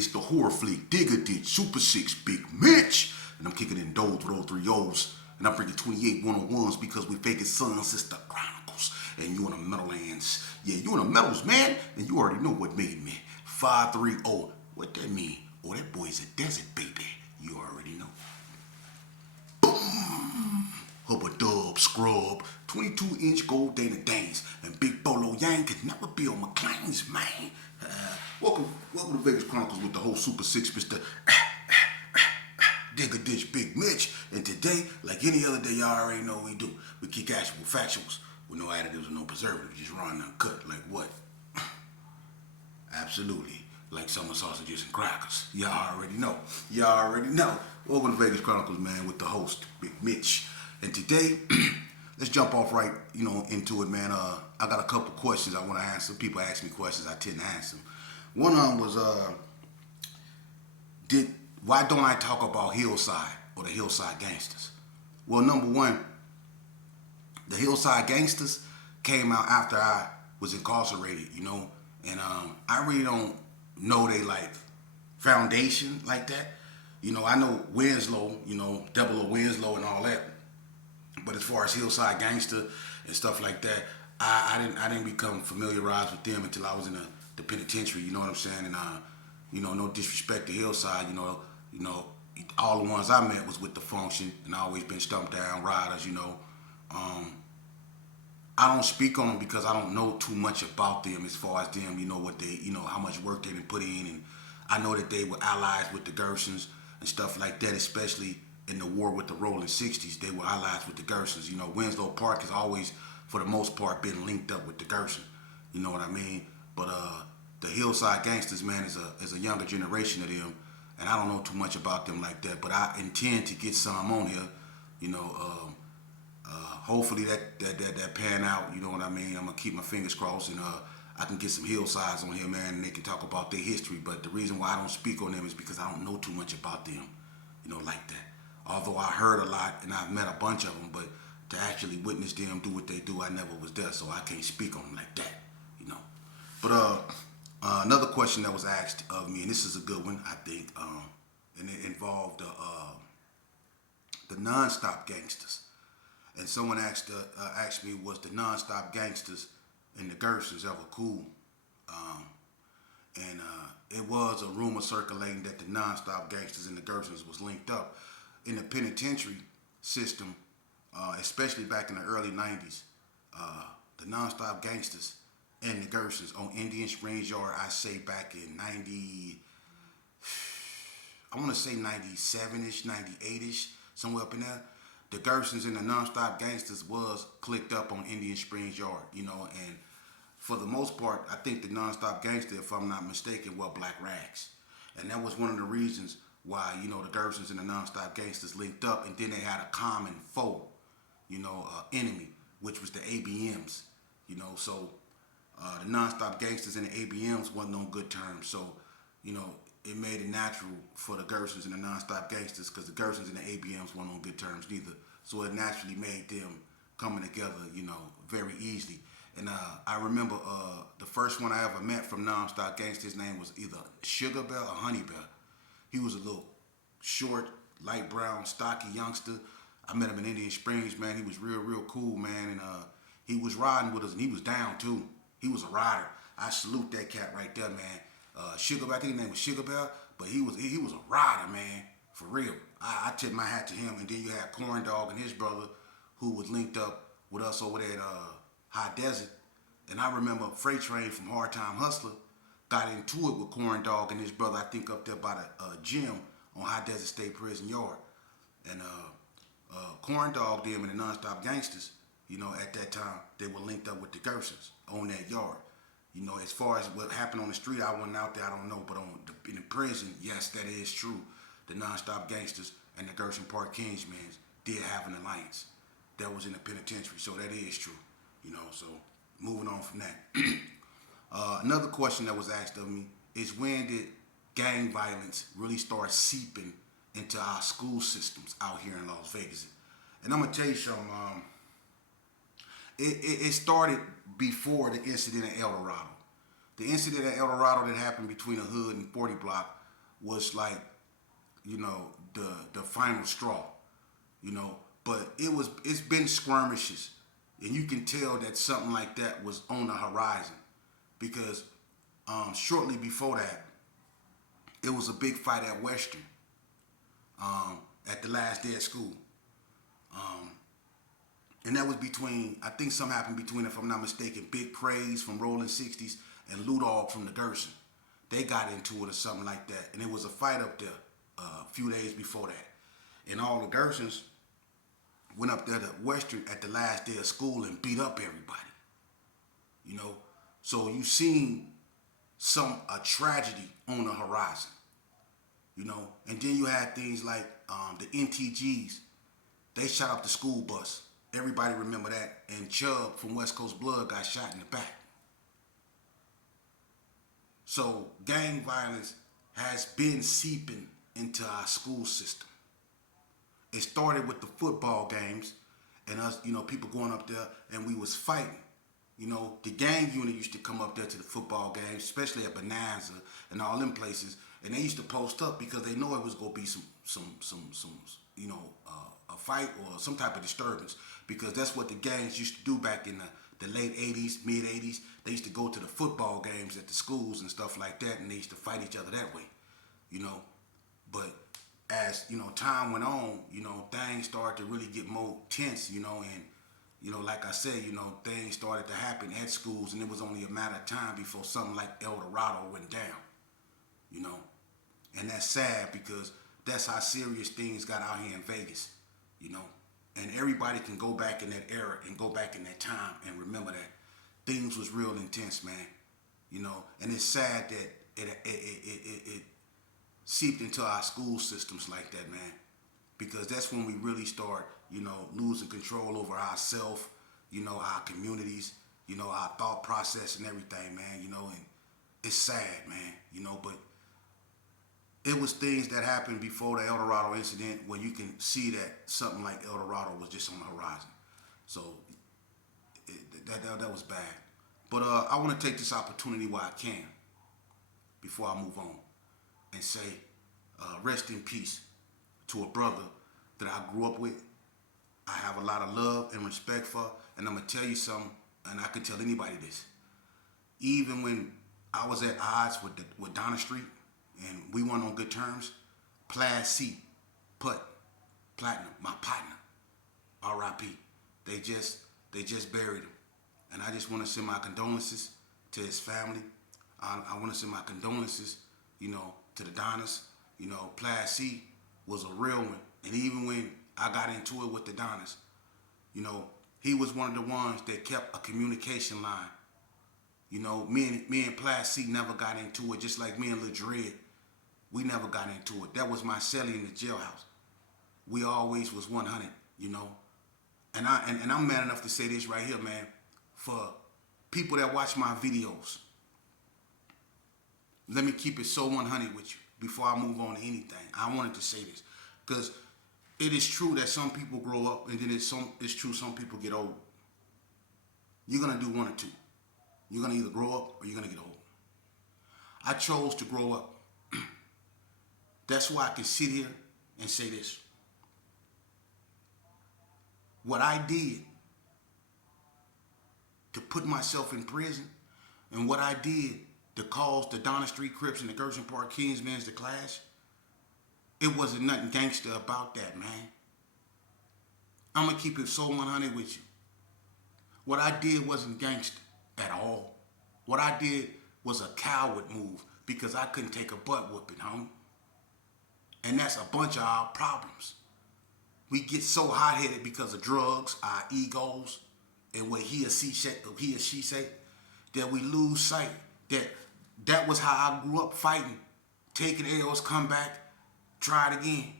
it's the horror flick, Digger Ditch, Super 6, Big Mitch. And I'm kicking in doors with all three O's. And I'm bringing 28 101s because we faking sons. It's the Chronicles. And you in the Meadowlands. Yeah, you in the Meadows, man. And you already know what made me. 530. What that mean? Oh, that boy's a desert baby. You already know. Hubba Dub, Scrub, 22-inch gold Dana Danes, and Big Bolo Yang could never be on McLean's, man. Welcome to Vegas Chronicles with the whole Super 6, Mr. Digger Ditch Big Mitch. And today, like any other day, y'all already know what we do. We kick actual factuals with no additives and no preservatives, just raw and uncut. Like what? Absolutely. Like summer sausages and crackers. Y'all already know. Welcome to Vegas Chronicles, man, with the host, Big Mitch. And today, let's jump off right, into it, man. I got a couple questions I want to answer. People ask me questions, I tend to answer them. One of them was, why don't I talk about Hillside or the Hillside Gangstaz? Well, number one, the Hillside Gangstaz came out after I was incarcerated, and I really don't know they like foundation like that. I know Winslow, Double O Winslow and all that. But as far as Hillside Gangster and stuff like that, I didn't become familiarized with them until I was in the penitentiary. You know what I'm saying? And no disrespect to Hillside. All the ones I met was with the function, and I always been stumped down riders. I don't speak on them because I don't know too much about them as far as them. What they, how much work they done put in, and I know that they were allies with the Gersons and stuff like that, especially in the war with the Rolling 60s. They were allies with the Gersons. Winslow Park has always, for the most part, been linked up with the Gersons. You know what I mean? But the Hillside Gangstaz, man, is a younger generation of them, and I don't know too much about them like that. But I intend to get some on here. Hopefully that pan out. You know what I mean? I'm gonna keep my fingers crossed, and I can get some Hillsides on here, man, and they can talk about their history. But the reason why I don't speak on them is because I don't know too much about them, like that. Although I heard a lot and I've met a bunch of them, but to actually witness them do what they do, I never was there, so I can't speak on them like that, But another question that was asked of me, and this is a good one, I think, and it involved the non-stop gangsters. And someone asked me, was the non-stop gangsters and the Gersons ever cool? And it was a rumor circulating that the non-stop gangsters and the Gersons was linked up in the penitentiary system, especially back in the early 90s. The non-stop gangsters and the Gersons on Indian Springs Yard, I say back in 97-ish, 98-ish, somewhere up in there. The Gersons and the non-stop gangsters was clicked up on Indian Springs Yard, and for the most part, I think the non-stop gangster, if I'm not mistaken, were Black Rags. And that was one of the reasons why, the Gersons and the non-stop gangsters linked up, and then they had a common foe, enemy, which was the ABMs, so the non-stop gangsters and the ABMs wasn't on good terms, so, it made it natural for the Gersons and the non-stop gangsters, because the Gersons and the ABMs weren't on good terms neither. So it naturally made them coming together, very easily. And I remember the first one I ever met from non-stop gangsters, his name was either Sugar Bear or Honey Bear. He was a little short, light brown, stocky youngster. I met him in Indian Springs, man. He was real cool, man. And he was riding with us, and he was down too. He was a rider. I salute that cat right there, man. Sugar Bear, I think his name was Sugar Bear, but he was a rider, man, for real. I tip my hat to him. And then you had Corn Dog and his brother, who was linked up with us over there at High Desert. And I remember Freight Train from Hard Time Hustler got into it with Corn Dog and his brother, I think up there by the gym on High Desert State Prison Yard. And Corn Dog, them and the Non-Stop Gangsters, at that time, they were linked up with the Gersons on that yard. As far as what happened on the street, I wasn't out there, I don't know. But in the prison, yes, that is true. The non-stop gangsters and the Gerson Park Kingsmen did have an alliance. That was in the penitentiary, so that is true. So moving on from that. Another question that was asked of me is, when did gang violence really start seeping into our school systems out here in Las Vegas? And I'm going to tell you something. It started before the incident at El Dorado. The incident at El Dorado that happened between the Hood and 40 Block was like, the final straw, But it's been skirmishes, and you can tell that something like that was on the horizon, because shortly before that, it was a big fight at Western, at the last day of school. And that was between, I think something happened between, if I'm not mistaken, Big Craze from Rolling 60s and Ludog from the Gerson. They got into it or something like that. And it was a fight up there a few days before that. And all the Gersons went up there to Western at the last day of school and beat up everybody. So you seen a tragedy on the horizon. And then you had things like the NTGs. They shot up the school bus. Everybody remember that. And Chubb from West Coast Blood got shot in the back. So gang violence has been seeping into our school system. It started with the football games and us, people going up there and we was fighting. The gang unit used to come up there to the football games, especially at Bonanza and all them places, and they used to post up because they know it was gonna be some a fight or some type of disturbance, because that's what the gangs used to do back in the late 80s, mid 80s. They used to go to the football games at the schools and stuff like that, and they used to fight each other that way, But as time went on, things started to really get more tense, and like I said, things started to happen at schools, and it was only a matter of time before something like El Dorado went down, and that's sad because that's how serious things got out here in Vegas, and everybody can go back in that era and go back in that time and remember that things was real intense, man, and it's sad that it seeped into our school systems like that, man, because that's when we really start, losing control over ourselves, our communities, our thought process and everything, man, and it's sad, man, but it was things that happened before the El Dorado incident where you can see that something like El Dorado was just on the horizon. So that was bad. But I want to take this opportunity while I can, before I move on, and say rest in peace to a brother that I grew up with. I have a lot of love and respect for, and I'm going to tell you something, and I can tell anybody this. Even when I was at odds with Donna Street, and we weren't on good terms, Plaid C, Platinum, my partner, R.I.P. They just buried him. And I just want to send my condolences to his family. I want to send my condolences, to the Donnas. Plaid C was a real one. And even when I got into it with the Donnas, he was one of the ones that kept a communication line. Me and Plaid C never got into it, just like me and Lil Dread. We never got into it. That was my celly in the jailhouse. We always was 100, And I'm man enough to say this right here, man. For people that watch my videos, let me keep it so 100 with you before I move on to anything. I wanted to say this because it is true that some people grow up, and then it's true some people get old. You're going to do one or two. You're going to either grow up or you're going to get old. I chose to grow up. That's why I can sit here and say this. What I did to put myself in prison, and what I did to cause the Donna Street Crips and the Gerson Park Kingsmen's to clash, it wasn't nothing gangster about that, man. I'm going to keep it so 100 with you. What I did wasn't gangster at all. What I did was a coward move because I couldn't take a butt whooping, homie. And that's a bunch of our problems. We get so hot-headed because of drugs, our egos, and what he or she say, that we lose sight that was how I grew up fighting, taking L's, come back, try it again.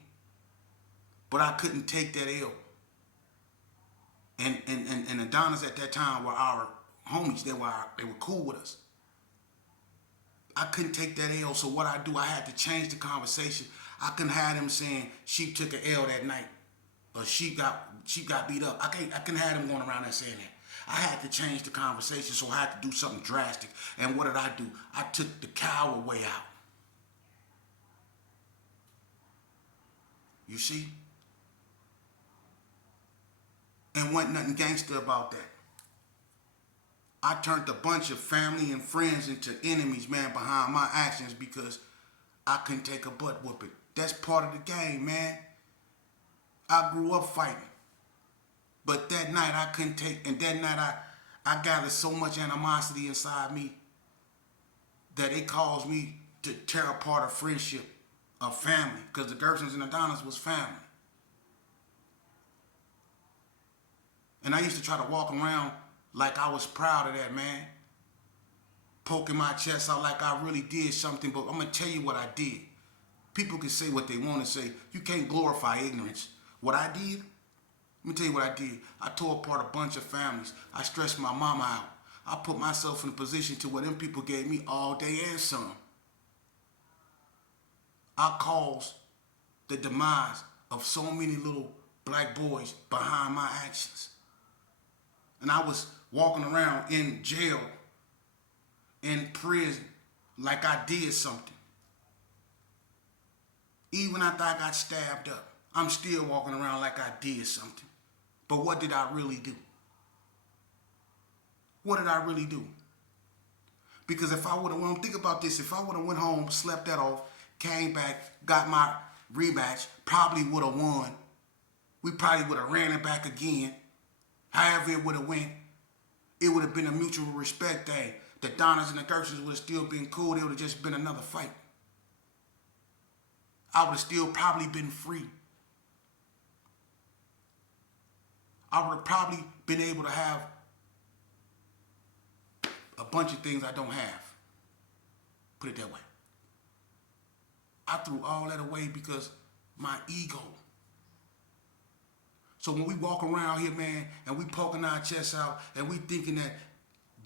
But I couldn't take that L. And the Donnas at that time were our homies. They were cool with us. I couldn't take that L, so what I do, I had to change the conversation. I couldn't have them saying she took an L that night, or she got beat up. I couldn't have them going around there saying that. I had to change the conversation, so I had to do something drastic. And what did I do? I took the coward way out. You see? And wasn't nothing gangster about that. I turned a bunch of family and friends into enemies, man, behind my actions because I couldn't take a butt whooping. That's part of the game, man. I grew up fighting. But that night I couldn't take, and that night I gathered so much animosity inside me that it caused me to tear apart a friendship, a family, because the Gersons and the Donnas was family. And I used to try to walk around like I was proud of that, man. Poking my chest out like I really did something, but I'm going to tell you what I did. People can say what they want to say. You can't glorify ignorance. What I did, let me tell you what I did. I tore apart a bunch of families. I stressed my mama out. I put myself in a position to where them people gave me all day and some. I caused the demise of so many little black boys behind my actions. And I was walking around in jail, in prison, like I did something. Even after I got stabbed up, I'm still walking around like I did something. But what did I really do? What did I really do? Because if I would have, think about this, if I would have went home, slept that off, came back, got my rematch, probably would have won. We probably would have ran it back again. However it would have went, it would have been a mutual respect thing. The Donnas and the Gersons would have still been cool. It would have just been another fight. I would have still probably been free. I would have probably been able to have a bunch of things I don't have. Put it that way. I threw all that away because my ego. So when we walk around here, man, and we poking our chests out and we thinking that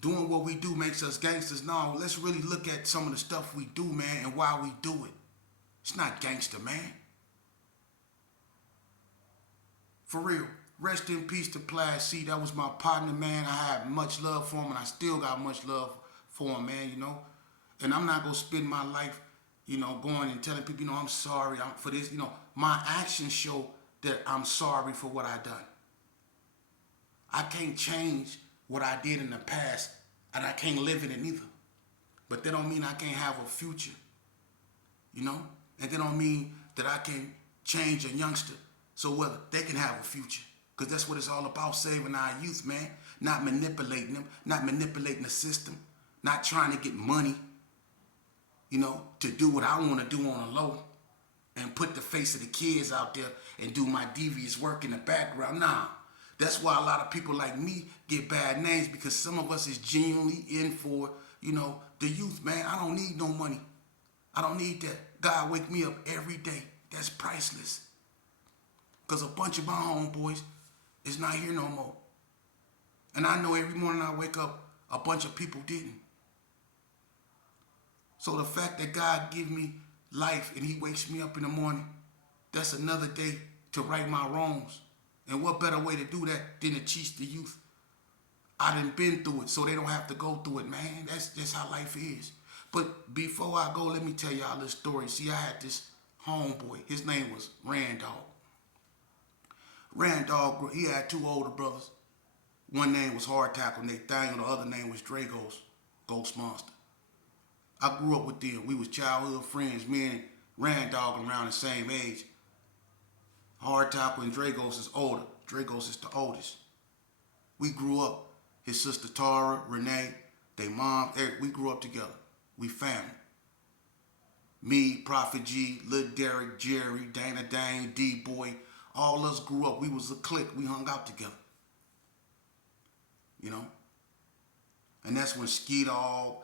doing what we do makes us gangsters, no, let's really look at some of the stuff we do, man, and why we do it. It's not gangster, man. For real. Rest in peace to Plaid C. That was my partner, man. I had much love for him, and I still got much love for him, man, you know. And I'm not going to spend my life, you know, going and telling people, you know, I'm sorry for this. You know, my actions show that I'm sorry for what I done. I can't change what I did in the past, and I can't live in it neither. But that don't mean I can't have a future, you know? And that don't mean that I can change a youngster so whether they can have a future. Because that's what it's all about, saving our youth, man. Not manipulating them, not manipulating the system, not trying to get money, you know, to do what I want to do on the low and put the face of the kids out there and do my devious work in the background. Nah, that's why a lot of people like me get bad names, because some of us is genuinely in for, you know, the youth, man. I don't need no money. I don't need that. God wake me up every day. That's priceless. Because a bunch of my homeboys is not here no more. And I know every morning I wake up, a bunch of people didn't. So the fact that God give me life and he wakes me up in the morning, that's another day to right my wrongs. And what better way to do that than to teach the youth? I done been through it, so they don't have to go through it, man. That's just how life is. But before I go, let me tell y'all this story. See, I had this homeboy. His name was Randolph. Randolph, he had two older brothers. One name was Hard Tackle, Nathaniel. The other name was Dragos, Ghost Monster. I grew up with them. We was childhood friends. Me and Randolph around the same age. Hard Tackle and Dragos is older. Dragos is the oldest. We grew up. His sister Tara, Renee, they mom, Eric, we grew up together. We family. Me, Prophet G, Lil Derek, Jerry, Dana Dane, D-Boy, all us grew up. We was a clique. We hung out together. You know? And that's when Ski Dog,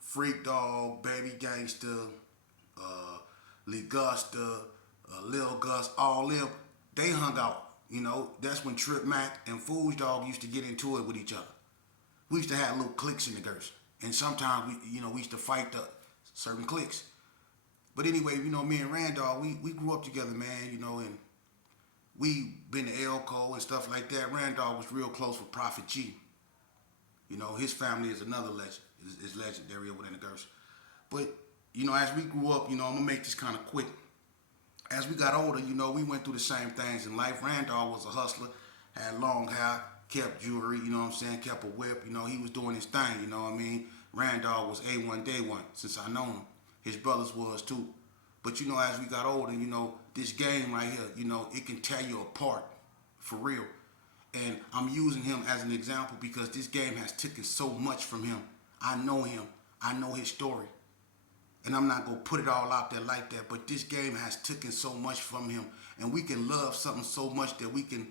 Freak Dog, Baby Gangster, Lee Gusta, Lil Gus, all them, they hung out. You know, that's when Trip Mac and Fool's Dog used to get into it with each other. We used to have little cliques in the Gerson. And sometimes, we used to fight the certain cliques. But anyway, you know, me and Randolph, we grew up together, man, you know, and we been to Elko and stuff like that. Randolph was real close with Prophet G. You know, his family is another legend. Is legendary within the Gerson. But, you know, as we grew up, you know, I'm going to make this kind of quick. As we got older, we went through the same things in life. Randall was a hustler, had long hair, kept jewelry, kept a whip, he was doing his thing, you know what I mean? Randall was A1 day one since I known him. His brothers was too. But as we got older, this game right here, it can tear you apart for real. And I'm using him as an example because this game has taken so much from him. I know him. I know his story. And I'm not going to put it all out there like that, but this game has taken so much from him. And we can love something so much that we can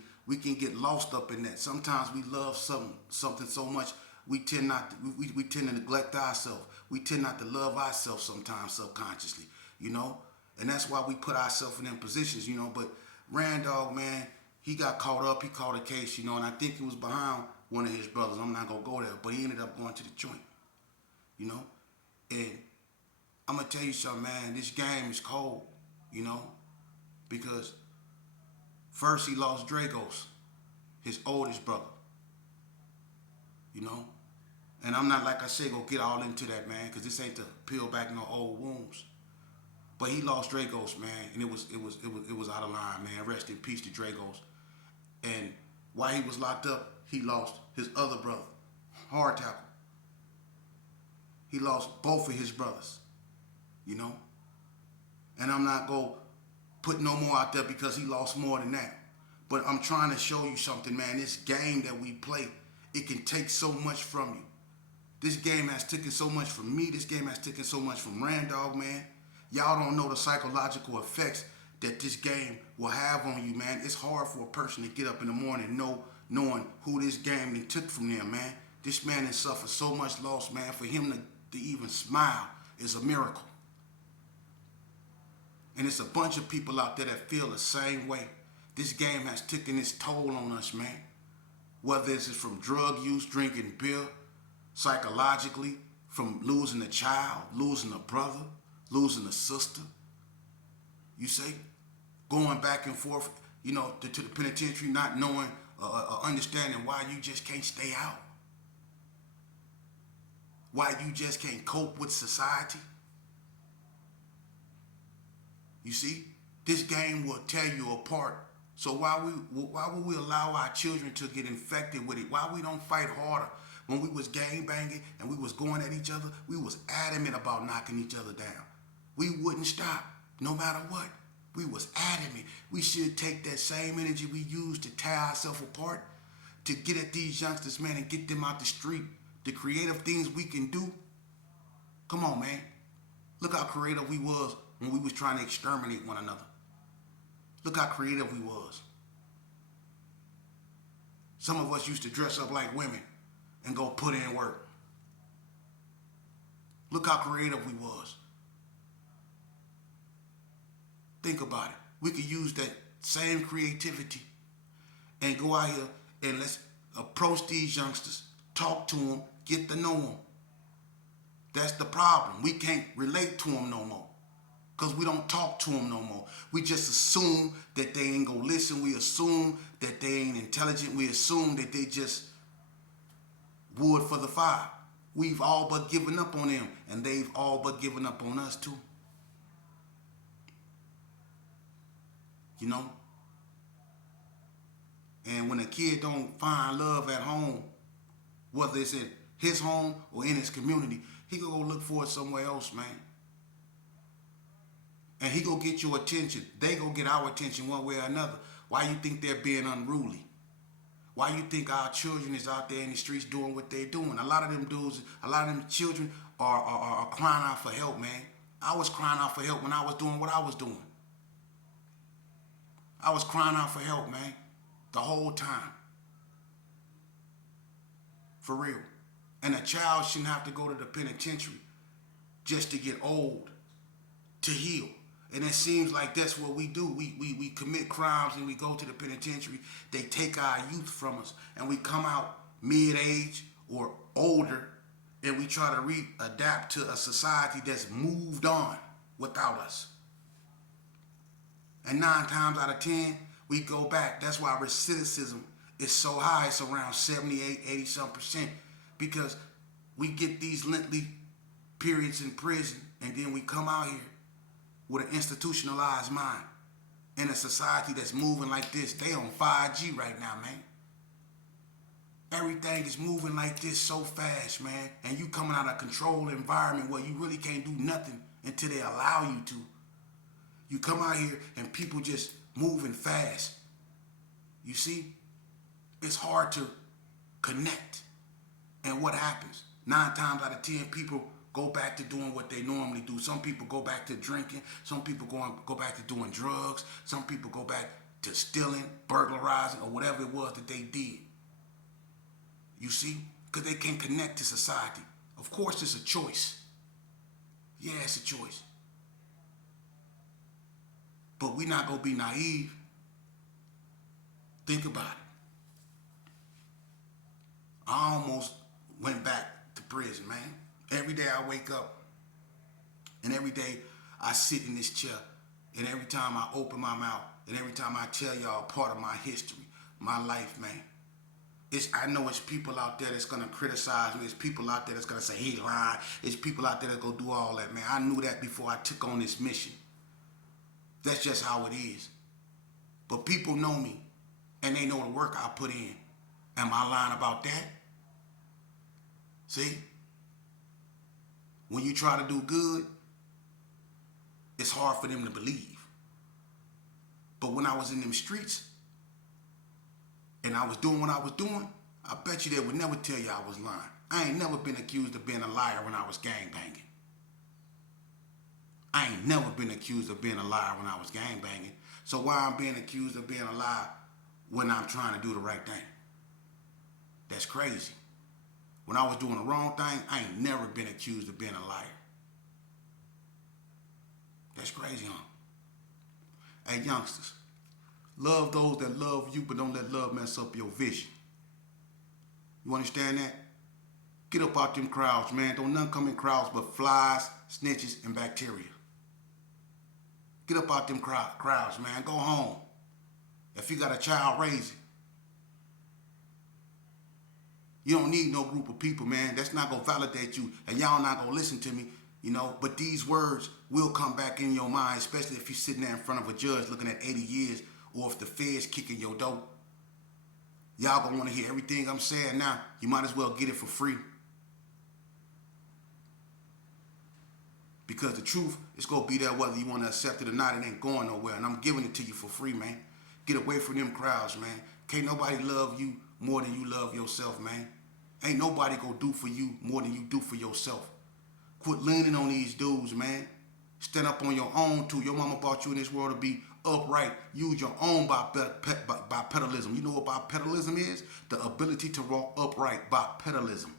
get lost up in that. Sometimes we love something so much we tend not to, we tend to neglect ourselves. We tend not to love ourselves sometimes subconsciously, And that's why we put ourselves in them positions, But Randall, man, he got caught up. He caught a case, and I think he was behind one of his brothers. I'm not going to go there, but he ended up going to the joint, And I'm going to tell you something, man. This game is cold, because first he lost Dragos, his oldest brother, And I'm not, like I said, going to get all into that, man, because this ain't to peel back no old wounds. But he lost Dragos, man, and it was out of line, man. Rest in peace to Dragos. And while he was locked up, he lost his other brother, hard tackle. He lost both of his brothers, And I'm not going to put no more out there because he lost more than that. But I'm trying to show you something, man. This game that we play, it can take so much from you. This game has taken so much from me. This game has taken so much from Randall, man. Y'all don't know the psychological effects that this game will have on you, man. It's hard for a person to get up in the morning knowing who this game took from them, man. This man has suffered so much loss, man. For him to even smile is a miracle. And it's a bunch of people out there that feel the same way. This game has taken its toll on us, man. Whether it's from drug use, drinking beer, psychologically, from losing a child, losing a brother, losing a sister. You see? Going back and forth, to the penitentiary, not knowing, understanding why you just can't stay out. Why you just can't cope with society. You see? This game will tear you apart. So why would we allow our children to get infected with it? Why we don't fight harder? When we was gang banging and we was going at each other, we was adamant about knocking each other down. We wouldn't stop, no matter what. We was adamant. We should take that same energy we use to tear ourselves apart, to get at these youngsters, man, and get them out the street. The creative things we can do. Come on, man. Look how creative we was when we was trying to exterminate one another. Look how creative we was. Some of us used to dress up like women and go put in work. Look how creative we was. Think about it. We could use that same creativity and go out here and let's approach these youngsters, talk to them, get to know them. That's the problem. We can't relate to them no more because we don't talk to them no more. We just assume that they ain't gonna listen. We assume that they ain't intelligent. We assume that they just wood for the fire. We've all but given up on them, and they've all but given up on us too. And when a kid don't find love at home, whether it's in his home or in his community, he gonna go look for it somewhere else, man. And he gonna get your attention. They gonna get our attention one way or another. Why you think they're being unruly? Why you think our children is out there in the streets doing what they're doing? A lot of them dudes, a lot of them children are crying out for help, man. I was crying out for help when I was doing what I was doing. I was crying out for help, man, the whole time. For real. And a child shouldn't have to go to the penitentiary just to get old, to heal. And it seems like that's what we do. We commit crimes and we go to the penitentiary. They take our youth from us and we come out mid-age or older and we try to readapt to a society that's moved on without us. And 9 times out of 10, we go back. That's why recidivism is so high. It's around 78, 80-some%. Because we get these lengthy periods in prison and then we come out here with an institutionalized mind. in a society that's moving like this. They on 5G right now, man. Everything is moving like this so fast, man. And you coming out of a controlled environment where you really can't do nothing until they allow you to. You come out here and people just moving fast. You see? It's hard to connect. And what happens? 9 times out of 10 people go back to doing what they normally do. Some people go back to drinking. Some people go back to doing drugs. Some people go back to stealing, burglarizing, or whatever it was that they did. You see? Because they can't connect to society. Of course, it's a choice. Yeah, it's a choice. But we're not going to be naive. Think about it. I almost went back to prison, man. Every day I wake up, and every day I sit in this chair, and every time I open my mouth, and every time I tell y'all part of my history, my life, man. I know it's people out there that's gonna criticize me. It's people out there that's gonna say he lied. It's people out there that's gonna do all that, man. I knew that before I took on this mission. That's just how it is. But people know me, and they know the work I put in. Am I lying about that? See? When you try to do good, it's hard for them to believe. But when I was in them streets, and I was doing what I was doing, I bet you they would never tell you I was lying. I ain't never been accused of being a liar when I was gangbanging. I ain't never been accused of being a liar when I was gangbanging. So why I'm being accused of being a liar when I'm trying to do the right thing? That's crazy. When I was doing the wrong thing, I ain't never been accused of being a liar. That's crazy, huh? Hey, youngsters. Love those that love you, but don't let love mess up your vision. You understand that? Get up out them crowds, man. Don't none come in crowds but flies, snitches, and bacteria. Get up out them crowds, man. Go home. If you got a child, raise it. You don't need no group of people, man. That's not going to validate you, and y'all not going to listen to me, you know. But these words will come back in your mind, especially if you're sitting there in front of a judge looking at 80 years, or if the feds kicking your door. Y'all going to want to hear everything I'm saying now. You might as well get it for free. Because the truth is going to be there whether you want to accept it or not. It ain't going nowhere, and I'm giving it to you for free, man. Get away from them crowds, man. Can't nobody love you more than you love yourself, man. Ain't nobody gonna do for you more than you do for yourself. Quit leaning on these dudes, man. Stand up on your own, too. Your mama brought you in this world to be upright. Use your own bipedalism. You know what bipedalism is? The ability to walk upright. Bipedalism.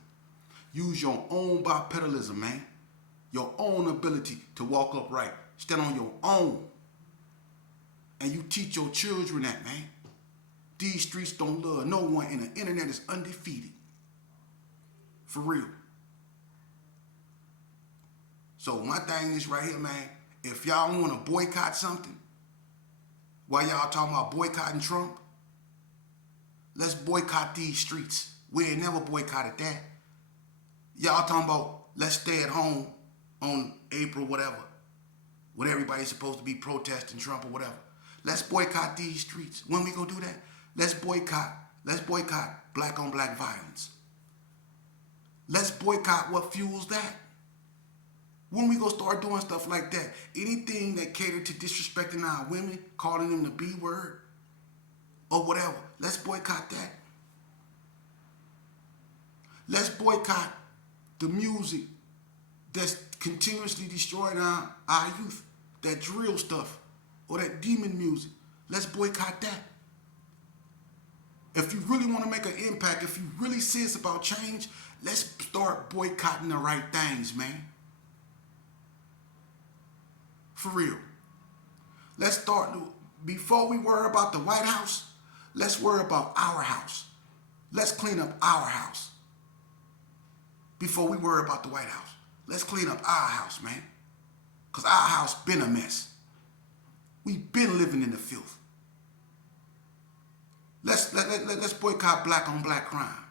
Use your own bipedalism, man. Your own ability to walk upright. Stand on your own. And you teach your children that, man. These streets don't love no one, and the internet is undefeated. For real. So my thing is right here, man. If y'all want to boycott something, while y'all talking about boycotting Trump, let's boycott these streets. We ain't never boycotted that. Y'all talking about let's stay at home on April whatever, when everybody's supposed to be protesting Trump or whatever. Let's boycott these streets. When we gonna do that? Let's boycott black on black violence. Let's boycott what fuels that. When we gonna start doing stuff like that? Anything that cater to disrespecting our women, calling them the B word, or whatever, let's boycott that. Let's boycott the music that's continuously destroying our youth, that drill stuff, or that demon music. Let's boycott that. If you really want to make an impact, if you really serious about change, let's start boycotting the right things, man. For real. Let's start, before we worry about the White House, let's worry about our house. Let's clean up our house. Before we worry about the White House. Let's clean up our house, man. Because our house been a mess. We've been living in the filth. Let's boycott black on black crime.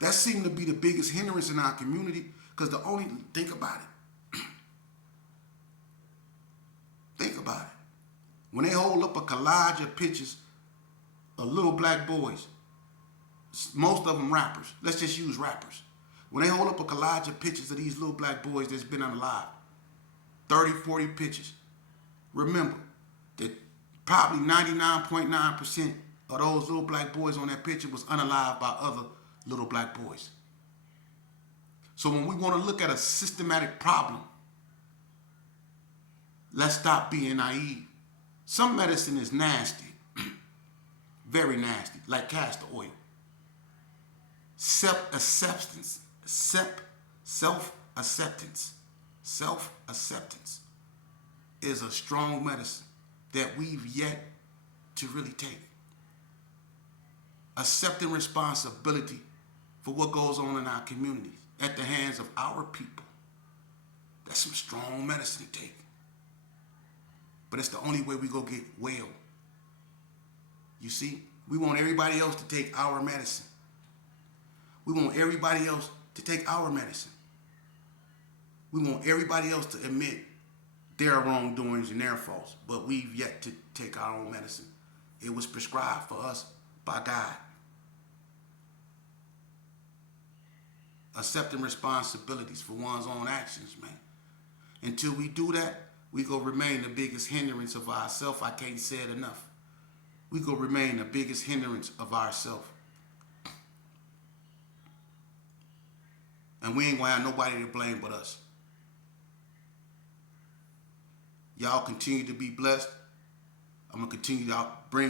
That seemed to be the biggest hindrance in our community, because think about it. Think about it. When they hold up a collage of pictures of little black boys, most of them rappers. Let's just use rappers. When they hold up a collage of pictures of these little black boys that's been alive, 30, 40 pictures, remember that probably 99.9% of those little black boys on that picture was unalived by other little black boys. So when we want to look at a systematic problem, let's stop being naive. Some medicine is nasty, very nasty, like castor oil. Self-acceptance is a strong medicine that we've yet to really take. Accepting responsibility for what goes on in our communities at the hands of our people. That's some strong medicine to take. But it's the only way we go get well. You see, we want everybody else to take our medicine. We want everybody else to take our medicine. We want everybody else to admit their wrongdoings and their faults, but we've yet to take our own medicine. It was prescribed for us by God. Accepting responsibilities for one's own actions, man. Until we do that, we gonna remain the biggest hindrance of ourselves. I can't say it enough. We gonna remain the biggest hindrance of ourselves. And we ain't gonna have nobody to blame but us. Y'all continue to be blessed. I'm gonna continue to bring